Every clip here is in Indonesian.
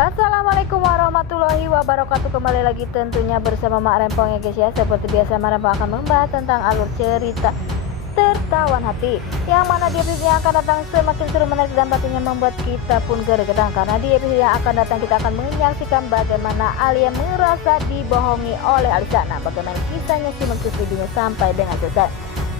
Assalamualaikum warahmatullahi wabarakatuh. Kembali lagi tentunya bersama Mak Rempong ya guys ya. Seperti biasa Mak Rempong akan membahas tentang alur cerita tertawan hati, yang mana di episode yang akan datang semakin seru, menarik dan pastinya membuat kita pun gergetan. Karena di episode yang akan datang kita akan menyaksikan bagaimana Alia merasa dibohongi oleh Alisa. Nah, bagaimana kisahnya, simak terus videonya sampai dengan selesai.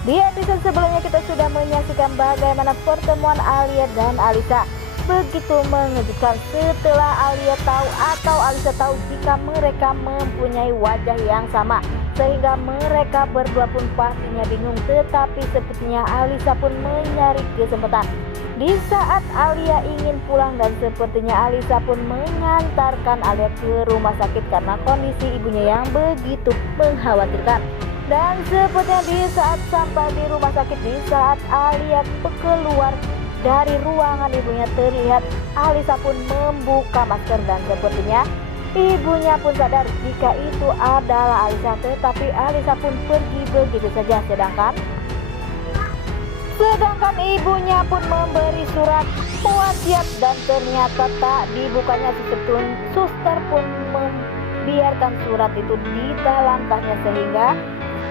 Di episode sebelumnya kita sudah menyaksikan bagaimana pertemuan Alia dan Alisa begitu mengejutkan setelah Alia tahu atau Alisa tahu jika mereka mempunyai wajah yang sama, sehingga mereka berdua pun pastinya bingung. Tetapi sepertinya Alisa pun mencari kesempatan di saat Alia ingin pulang, dan sepertinya Alisa pun mengantarkan Alia ke rumah sakit karena kondisi ibunya yang begitu mengkhawatirkan. Dan sepertinya di saat sampai di rumah sakit, di saat Alia keluar dari ruangan ibunya, terlihat Alisa pun membuka masker, dan sepertinya ibunya pun sadar jika itu adalah Alisa. Tetapi Alisa pun pergi begitu saja, sedangkan ibunya pun memberi surat wasiat, dan ternyata tak dibukanya. Suster pun membiarkan surat itu di dalam tasnya, sehingga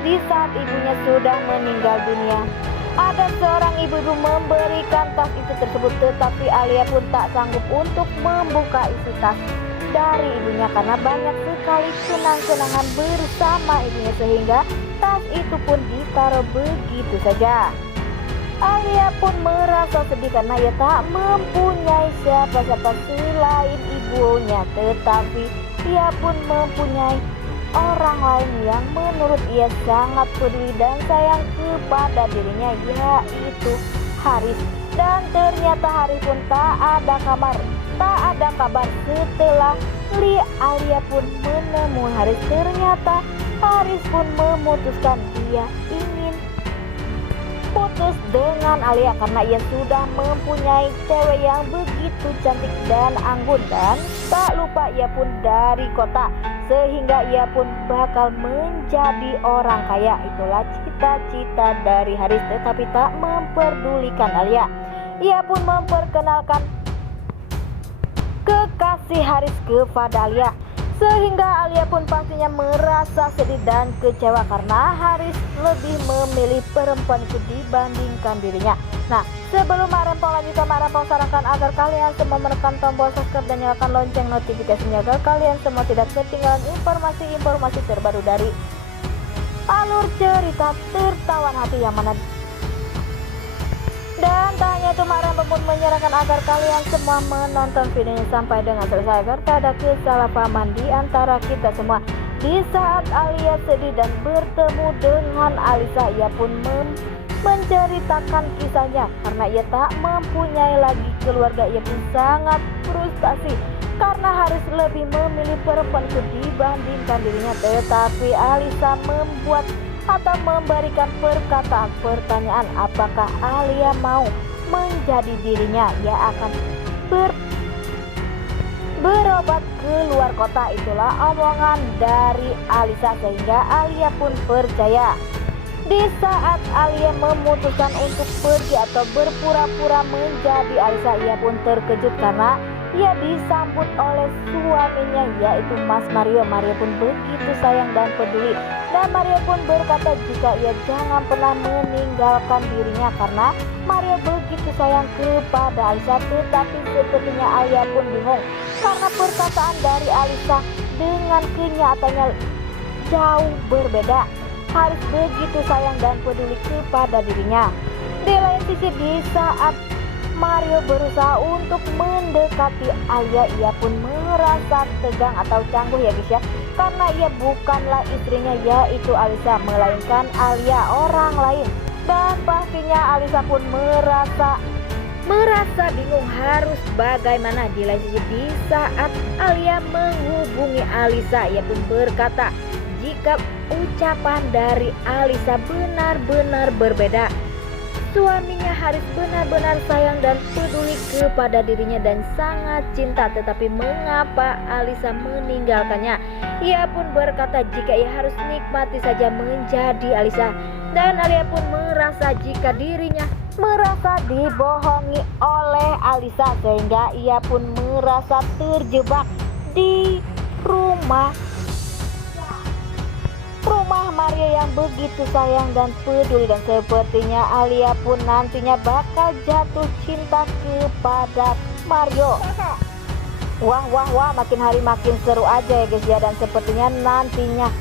di saat ibunya sudah meninggal dunia, ada seorang ibu-ibu memberikan tas itu tersebut. Tetapi Alia pun tak sanggup untuk membuka isi tas dari ibunya karena banyak sekali kenang-kenangan bersama ibunya, sehingga tas itu pun ditaruh begitu saja. Alia pun merasa sedih karena ia tak mempunyai siapa-siapa selain ibunya, tetapi ia pun mempunyai orang lain yang menurut ia sangat peduli dan sayang kepada dirinya, yaitu Haris. Dan ternyata Haris pun tak ada kabar setelah Alia pun menemui Haris. Ternyata Haris pun memutuskan dia ingin putus dengan Alia karena ia sudah mempunyai cewek yang begitu cantik dan anggun, dan tak lupa ia pun dari kota, sehingga ia pun bakal menjadi orang kaya. Itulah cita-cita dari Haris, tetapi tak memperdulikan Alia. Ia pun memperkenalkan kekasih Haris kepada Alia, sehingga Alia pun pastinya merasa sedih dan kecewa karena Haris lebih memilih perempuan itu dibandingkan dirinya. Nah, sebelum Mak Rempong lanjutkan, Mak Rempong sarankan agar kalian semua menekan tombol subscribe dan nyalakan lonceng notifikasinya agar kalian semua tidak ketinggalan informasi-informasi terbaru dari alur cerita tertawan hati, yang mana. Dan tak hanya itu, Mak Rempong pun menyarankan agar kalian semua menonton videonya sampai dengan selesai agar tak ada kesalahpahaman di antara kita semua. Di saat Alia sedih dan bertemu dengan Alisa, ia pun menceritakan kisahnya karena ia tak mempunyai lagi keluarga. Ia pun sangat frustasi karena Haris lebih memilih perempuan itu dibandingkan dirinya. Tetapi Alisa membuat atau memberikan pertanyaan apakah Alia mau menjadi dirinya. Ia akan berobat ke luar kota. Itulah omongan dari Alisa, sehingga Alia pun percaya. Di saat Alia memutuskan untuk pergi atau berpura-pura menjadi Alisa, ia pun terkejut karena ia disambut oleh suaminya, yaitu Mas Mario. Mario pun begitu sayang dan peduli, dan Mario pun berkata jika ia jangan pernah meninggalkan dirinya karena Mario begitu sayang kepada Alisa. Tetapi sepertinya Alia pun bingung karena perkataan dari Alisa dengan kenyataannya jauh berbeda. Haris begitu sayang dan peduli kepada dirinya. Di lain sisi, di saat Mario berusaha untuk mendekati Alia, ia pun merasa tegang atau canggung ya guys ya, karena ia bukanlah istrinya yaitu Alisa, melainkan Alia orang lain. Dan pastinya Alisa pun merasa bingung harus bagaimana. Di lain sisi, di saat Alia menghubungi Alisa, ia pun berkata jika ucapan dari Alisa benar-benar berbeda. Suaminya Haris benar-benar sayang dan peduli kepada dirinya dan sangat cinta, tetapi mengapa Alisa meninggalkannya? Ia pun berkata jika ia harus nikmati saja menjadi Alisa. Dan Alia pun merasa jika dirinya merasa dibohongi oleh Alisa sehingga ia pun merasa terjebak di rumah Maria yang begitu sayang dan peduli, dan sepertinya Alia pun nantinya bakal jatuh cinta kepada Mario. Wah, makin hari makin seru aja ya guys ya, dan sepertinya nantinya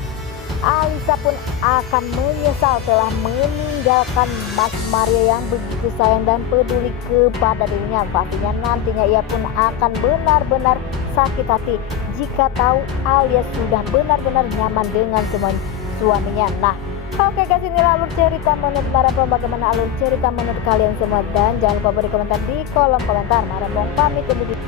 Alisa pun akan menyesal telah meninggalkan Mas Mario yang begitu sayang dan peduli kepada dirinya. Pastinya nantinya ia pun akan benar-benar sakit hati jika tahu Alia sudah benar-benar nyaman dengan suaminya. Nah, oke guys, inilah alur cerita menurut Marambong. Bagaimana alur cerita menurut kalian semua? Dan jangan lupa beri komentar di kolom komentar. Marambong pamit undur diri.